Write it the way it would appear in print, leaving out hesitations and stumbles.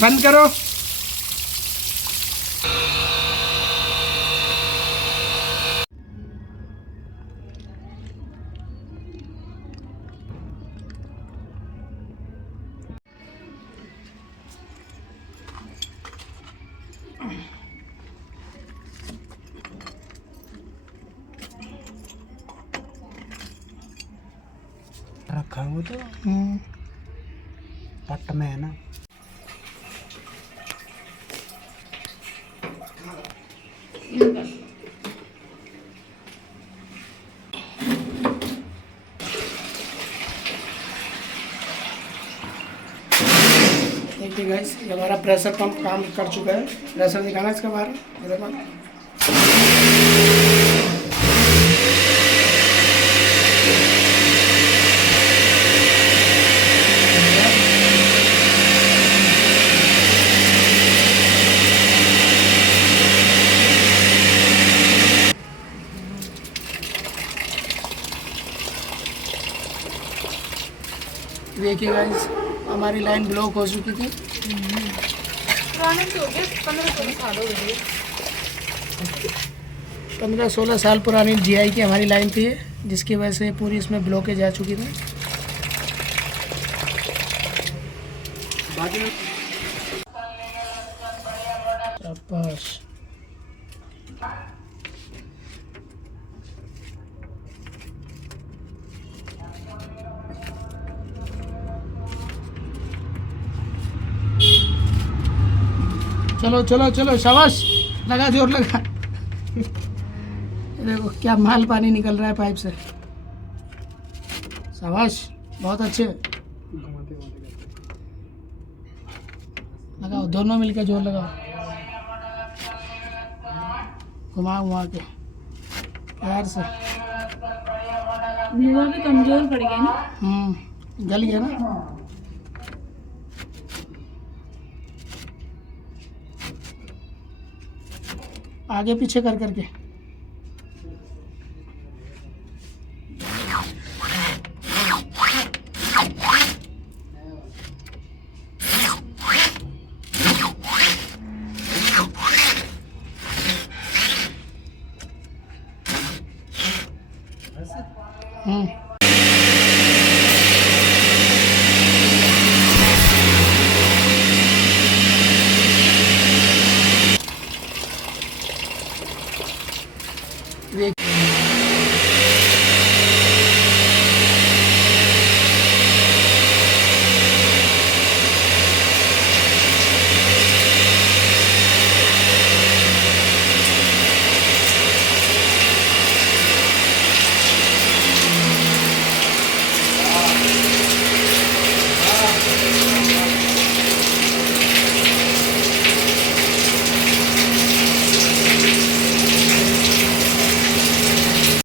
बंद करो। रखा हुआ तो पट में है ना। देखिए गाइस, ये हमारा प्रेशर पंप काम कर चुका है। प्रेशर दिखाना इसका बाहर, ये देखो। देखिए गाइस, हमारी लाइन ब्लॉक हो चुकी थी। 15-16 साल पुरानी जीआई की हमारी लाइन थी, जिसकी वजह से पूरी इसमें ब्लॉकेज आ चुकी थी। शाबाश। चलो चलो चलो, शाबाश, लगा, जोर लगा। देखो क्या माल पानी निकल रहा है पाइप से। शाबाश, बहुत अच्छे। लगाओ, दोनों मिलकर जोर लगाओ, घुमा घुमा के प्यार से। भी कमजोर पड़ गई ना। गल गया ना। आगे पीछे कर करके।